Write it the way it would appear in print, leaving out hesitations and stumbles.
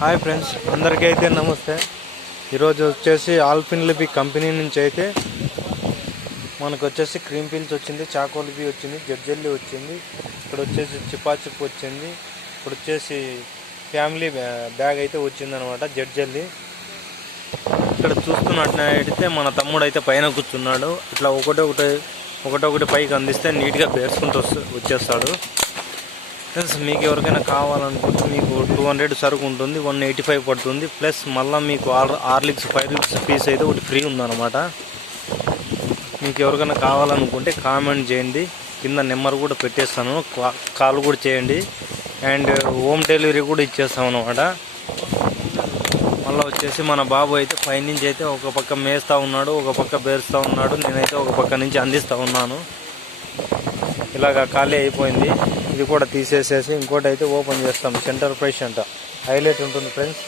Hi friends, అందరికీ అయితే నమస్తే. ఈరోజు వచ్చేసి ఆల్పిన్ లిపి కంపెనీ నుంచి అయితే మనకు వచ్చేసి క్రీమ్ పీల్స్ వచ్చింది, చాకో లిపి వచ్చింది, జెల్లీ వచ్చింది, ఇక్కడ వచ్చేసి చిప్ వచ్చింది, ఇప్పుడు వచ్చేసి ఫ్యామిలీ బ్యాగ్ అయితే వచ్చింది అనమాట జెల్లీ. ఇక్కడ చూస్తున్నట్టయితే మన తమ్ముడు అయితే పైన కూర్చున్నాడు. ఇట్లా ఒకటొకటి పైకి అందిస్తే నీట్గా పేర్చుకుంటూ వచ్చేస్తాడు. ఫ్రెండ్స్, మీకు ఎవరికైనా కావాలనుకుంటే మీకు 200 సరుకు ఉంటుంది, 185 పడుతుంది. ప్లస్ మళ్ళీ మీకు హార్లిక్స్ 5 రూపీస్ పీస్ అయితే ఒకటి ఫ్రీ ఉందన్నమాట. మీకు ఎవరికైనా కావాలనుకుంటే కామెంట్ చేయండి, కింద నెంబర్ కూడా పెట్టేస్తాను, కాల్ కూడా చేయండి. అండ్ హోమ్ డెలివరీ కూడా ఇచ్చేస్తాం అనమాట. మళ్ళీ వచ్చేసి మన బాబు అయితే పైనుంచి అయితే ఒక పక్క మేస్తూ ఉన్నాడు, ఒక పక్క బేరుస్తూ ఉన్నాడు, నేనైతే ఒక పక్క నుంచి అందిస్తూ ఉన్నాను. ఇలాగ ఖాళీ అయిపోయింది, ఇది కూడా తీసేసేసి ఇంకోటి అయితే ఓపెన్ చేస్తాం. సెంటర్ ప్రైస్ అంట హైలైట్ ఉంటుంది ఫ్రెండ్స్.